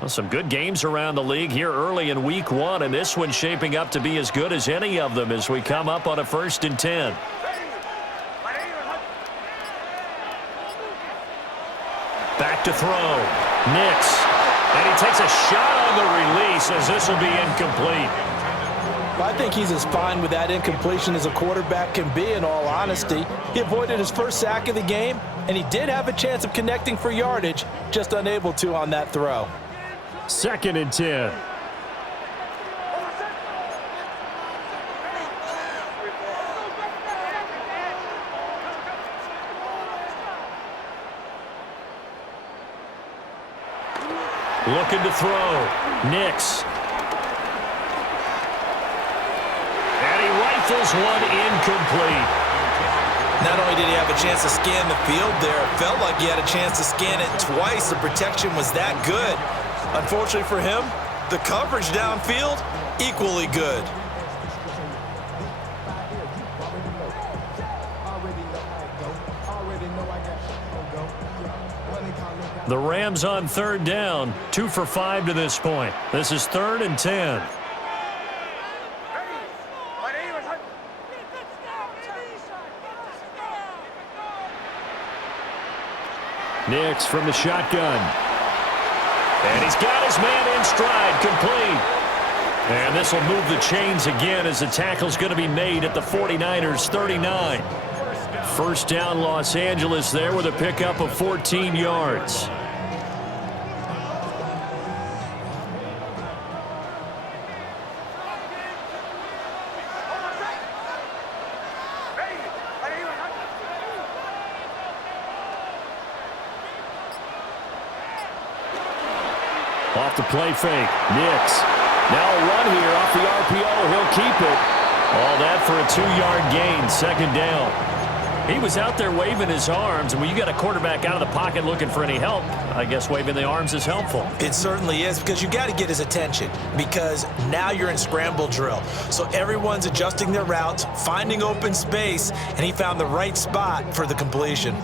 Well, some good games around the league here early in week 1, and this one's shaping up to be as good as any of them as we come up on a 1st and 10. Back to throw. Nix. And he takes a shot on the release as this will be incomplete. I think he's as fine with that incompletion as a quarterback can be, in all honesty. He avoided his first sack of the game, and he did have a chance of connecting for yardage, just unable to on that throw. 2nd and 10. Looking to throw. Nix. And he rifles one incomplete. Not only did he have a chance to scan the field there, it felt like he had a chance to scan it twice. The protection was that good. Unfortunately for him, the coverage downfield, equally good. The Rams on 3rd down, 2 for 5 to this point. This is 3rd and 10. Nix from the shotgun. And he's got his man in stride, complete. And this will move the chains again as the tackle's going to be made at the 49ers 39. First down Los Angeles there with a pickup of 14 yards. Off the play fake. Nix. Now a run here off the RPO. He'll keep it. All that for a 2-yard gain. 2nd down. He was out there waving his arms, and when you got a quarterback out of the pocket looking for any help, I guess waving the arms is helpful. It certainly is, because you got to get his attention, because now you're in scramble drill. So everyone's adjusting their routes, finding open space, and he found the right spot for the completion.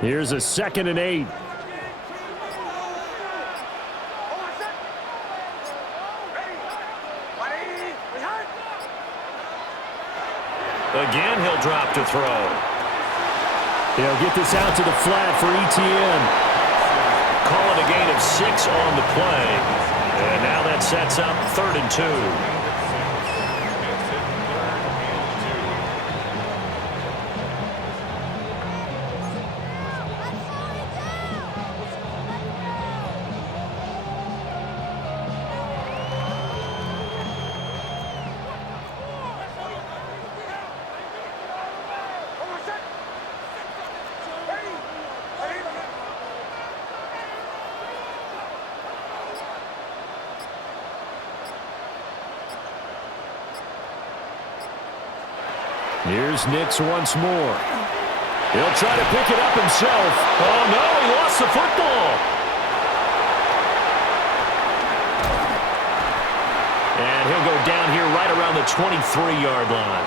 Here's a 2nd and 8. Again, he'll drop to throw. He'll get this out to the flat for ETN. Call it a gain of 6 on the play. And now that sets up 3rd and 2. Here's Nix once more. He'll try to pick it up himself. Oh, no, he lost the football. And he'll go down here right around the 23-yard line.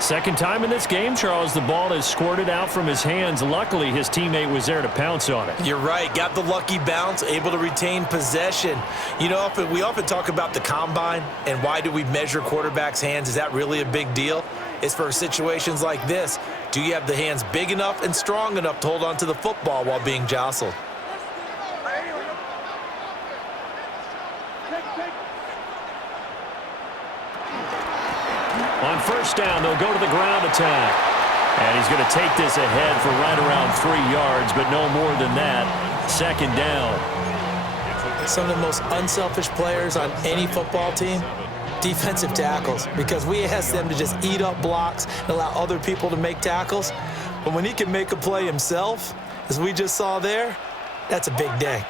Second time in this game, Charles, the ball has squirted out from his hands. Luckily, his teammate was there to pounce on it. You're right. Got the lucky bounce, able to retain possession. You know, we often talk about the combine and why do we measure quarterbacks' hands. Is that really a big deal? It's for situations like this. Do you have the hands big enough and strong enough to hold on to the football while being jostled? On first down, they'll go to the ground attack. And he's going to take this ahead for right around 3 yards, but no more than that. 2nd down. Some of the most unselfish players on any football team, defensive tackles, because we ask them to just eat up blocks and allow other people to make tackles. But when he can make a play himself, as we just saw there, that's a big day.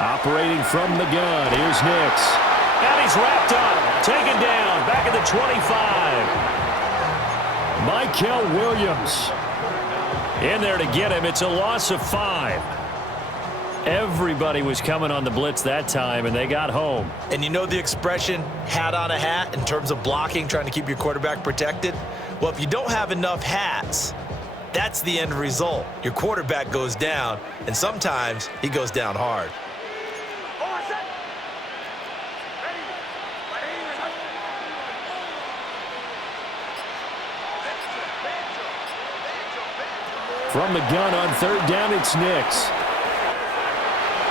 Operating from the gun, here's Nix. And he's wrapped up, taken down, back at the 25. Michael Williams. In there to get him. It's a loss of 5. Everybody was coming on the blitz that time, and they got home. And you know the expression, hat on a hat, in terms of blocking, trying to keep your quarterback protected? Well, if you don't have enough hats, that's the end result. Your quarterback goes down, and sometimes he goes down hard. From the gun on 3rd down, it's Nix.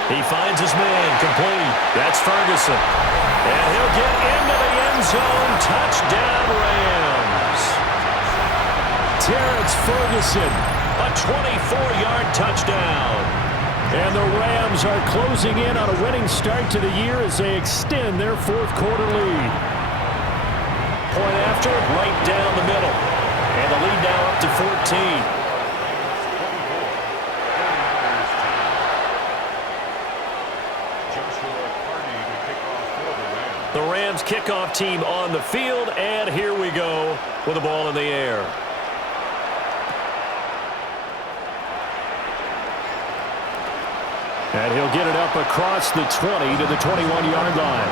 He finds his man, complete. That's Ferguson. And he'll get into the end zone. Touchdown, Rams. Terrence Ferguson. A 24-yard touchdown. And the Rams are closing in on a winning start to the year as they extend their 4th quarter lead. Point after, right down the middle. And the lead now up to 14. The Rams kickoff team on the field, and here we go with the ball in the air. And he'll get it up across the 20 to the 21-yard line.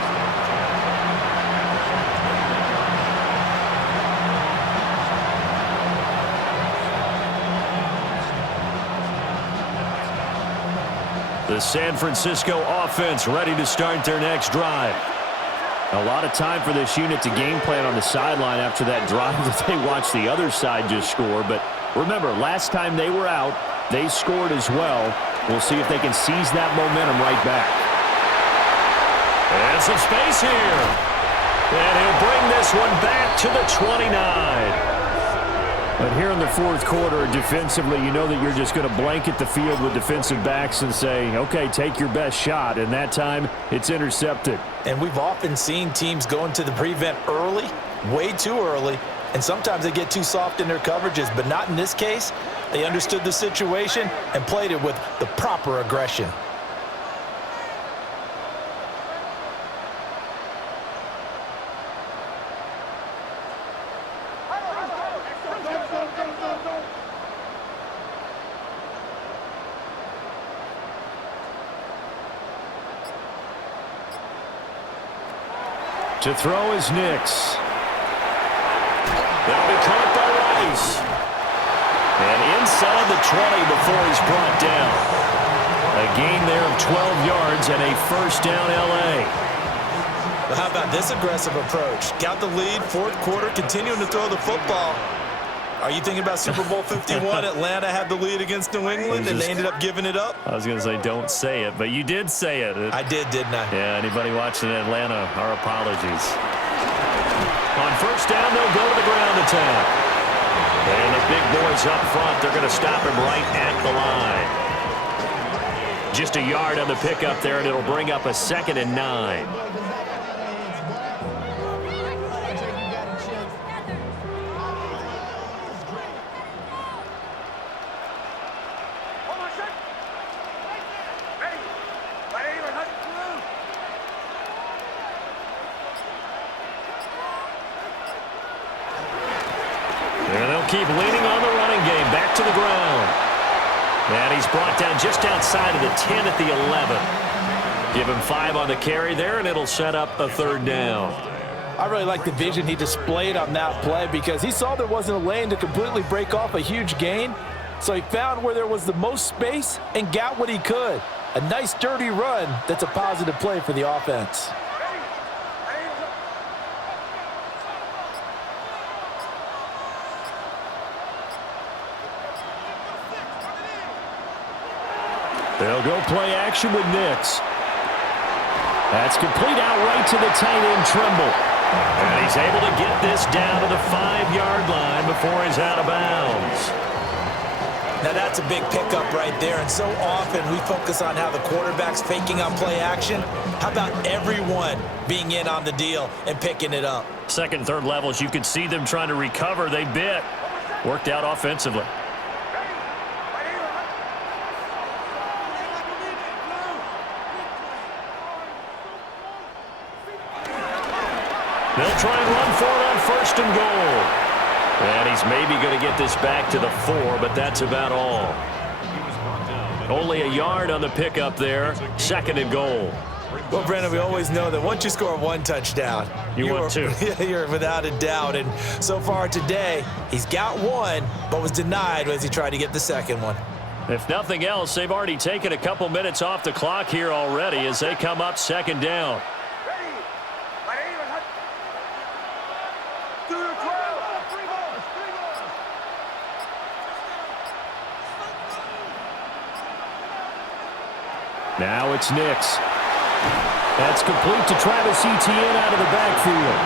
The San Francisco offense ready to start their next drive. A lot of time for this unit to game plan on the sideline after that drive that they watched the other side just score. But remember, last time they were out, they scored as well. We'll see if they can seize that momentum right back. And some space here. And he'll bring this one back to the 29. But here in the 4th quarter, defensively, you know that you're just going to blanket the field with defensive backs and say, okay, take your best shot. And that time, it's intercepted. And we've often seen teams go into the prevent early, way too early, and sometimes they get too soft in their coverages, but not in this case. They understood the situation and played it with the proper aggression. To throw is Nix. That'll be caught by Rice. And inside the 20 before he's brought down. A gain there of 12 yards and a first down L.A. Well, how about this aggressive approach? Got the lead, fourth quarter, continuing to throw the football. Are you thinking about Super Bowl 51? Atlanta had the lead against New England, and they ended up giving it up? I was going to say don't say it, but you did say it. I did, didn't I? Yeah, anybody watching Atlanta, our apologies. On first down, they'll go to the ground attack. And the big boys up front, they're going to stop him right at the line. Just a yard on the pickup there, and it'll bring up a 2nd and 9. Keep leaning on the running game. Back to the ground. And he's brought down just outside of the 10 at the 11. Give him 5 on the carry there, and it'll set up a 3rd down. I really like the vision he displayed on that play because he saw there wasn't a lane to completely break off a huge gain. So he found where there was the most space and got what he could. A nice, dirty run that's a positive play for the offense. They'll go play action with Nix. That's complete out right to the tight end, Trimble. And he's able to get this down to the 5-yard line before he's out of bounds. Now that's a big pickup right there, and so often we focus on how the quarterback's faking on play action. How about everyone being in on the deal and picking it up? Second and third levels, you could see them trying to recover. They bit. Worked out offensively. They'll try and run for it on 1st and goal. And he's maybe going to get this back to the 4, but that's about all. Only a yard on the pickup there. 2nd and goal. Well, Brandon, we always know that once you score 1 touchdown, you're 2. You're without a doubt. And so far today, he's got 1, but was denied as he tried to get the 2nd one. If nothing else, they've already taken a couple minutes off the clock here already as they come up 2nd down. Now it's Nix. That's complete to Travis Etienne out of the backfield.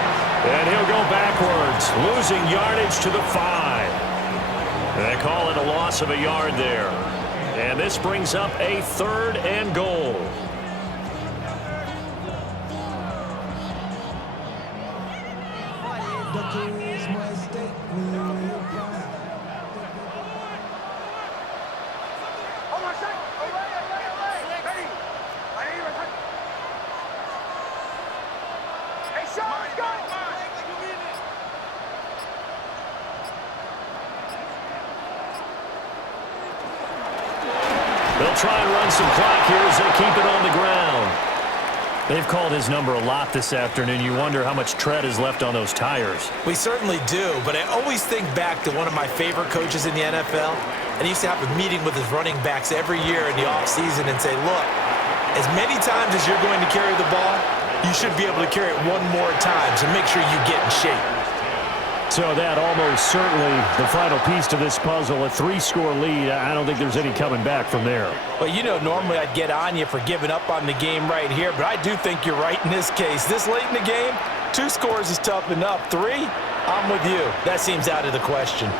And he'll go backwards, losing yardage to the 5. They call it a loss of a yard there. And this brings up a 3rd and goal. They'll try and run some clock here as they keep it on the ground. They've called his number a lot this afternoon. You wonder how much tread is left on those tires. We certainly do, but I always think back to one of my favorite coaches in the NFL, and he used to have a meeting with his running backs every year in the offseason and say, look, as many times as you're going to carry the ball, you should be able to carry it 1 more time, so make sure you get in shape. So that almost certainly the final piece to this puzzle, a 3-score lead. I don't think there's any coming back from there. Well, you know, normally I'd get on you for giving up on the game right here, but I do think you're right in this case. This late in the game, 2 scores is tough enough. 3, I'm with you. That seems out of the question.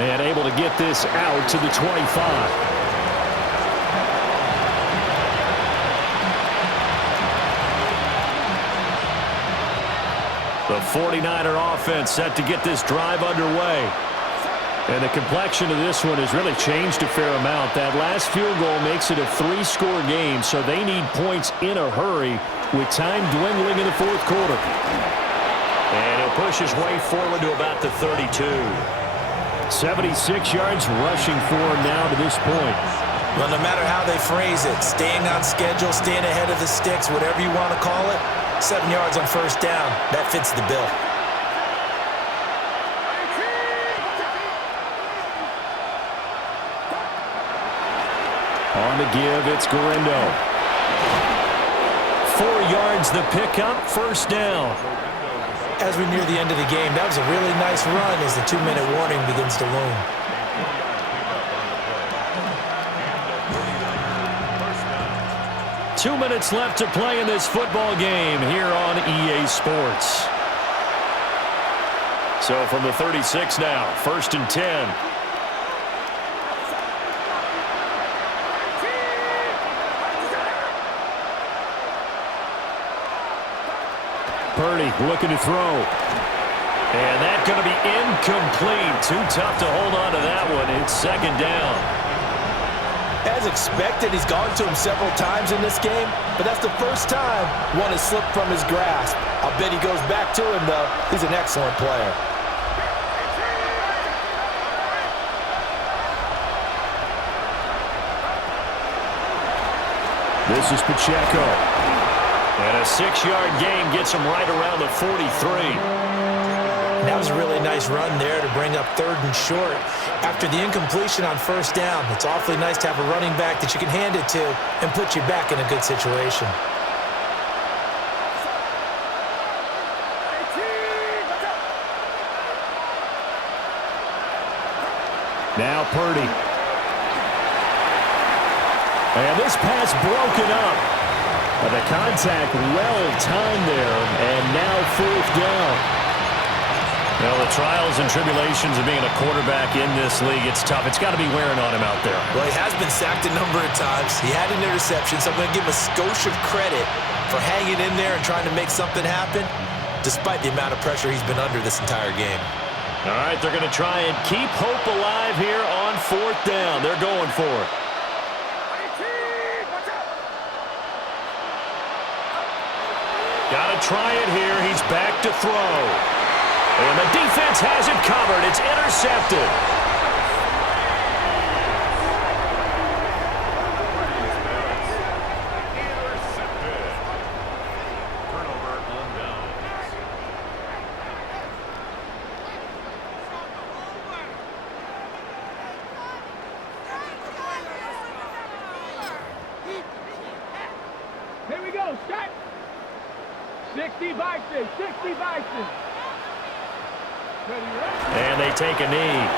And able to get this out to the 25. The 49er offense set to get this drive underway. And the complexion of this one has really changed a fair amount. That last field goal makes it a 3-score game, so they need points in a hurry with time dwindling in the fourth quarter. And he'll push his way forward to about the 32. 76 yards rushing for him now to this point. Well, no matter how they phrase it, staying on schedule, staying ahead of the sticks, whatever you want to call it, 7 yards on first down, that fits the bill. On the give, it's Garindo. 4 yards the pickup, first down. As we near the end of the game, that was a really nice run as the 2-minute warning begins to loom. Two minutes left to play in this football game here on EA Sports. So from the 36 now, 1st and 10. Purdy looking to throw. And that's going to be incomplete. Too tough to hold on to that one. It's 2nd down. As expected, he's gone to him several times in this game, but that's the first time one has slipped from his grasp. I'll bet he goes back to him, though. He's an excellent player. This is Pacheco. And a 6-yard gain gets him right around the 43. That was a really nice run there to bring up 3rd and short. After the incompletion on first down, it's awfully nice to have a running back that you can hand it to and put you back in a good situation. Now Purdy. And this pass broken up. But the contact well timed there, and now 4th down. Well, the trials and tribulations of being a quarterback in this league, it's tough. It's got to be wearing on him out there. Well, he has been sacked a number of times. He had an interception, so I'm going to give him a skosh of credit for hanging in there and trying to make something happen, despite the amount of pressure he's been under this entire game. All right, they're going to try and keep hope alive here on 4th down. They're going for it. Got to try it here. He's back to throw. And the defense has it covered. It's intercepted. Turnover on downs. Here we go, start. 60 Bison, 60 Bison. And they take a knee.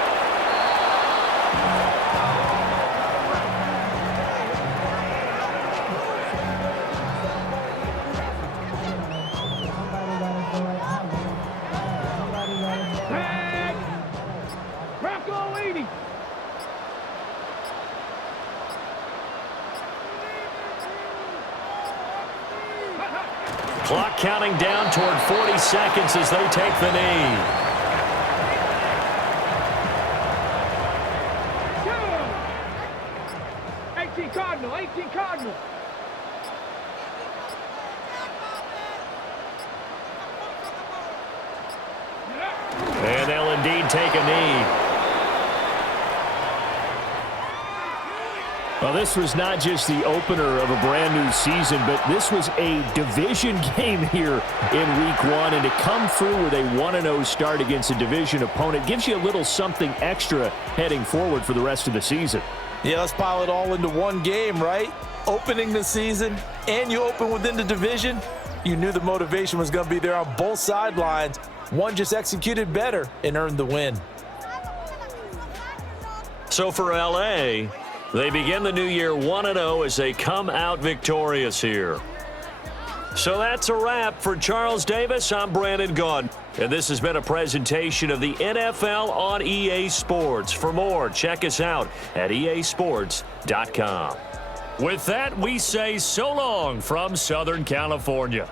Tag! Bronco 80. Clock counting down toward 40 seconds as they take the knee. 18 Cardinal. And they'll indeed take a knee. Well, this was not just the opener of a brand new season, but this was a division game here in Week 1. And to come through with a 1-0 start against a division opponent gives you a little something extra heading forward for the rest of the season. Yeah, let's pile it all into one game, right? Opening the season, and you open within the division. You knew the motivation was going to be there on both sidelines. One just executed better and earned the win. So for L.A., they begin the new year 1-0 as they come out victorious here. So that's a wrap. For Charles Davis, I'm Brandon Gaudin. And this has been a presentation of the NFL on EA Sports. For more, check us out at easports.com. With that, we say so long from Southern California.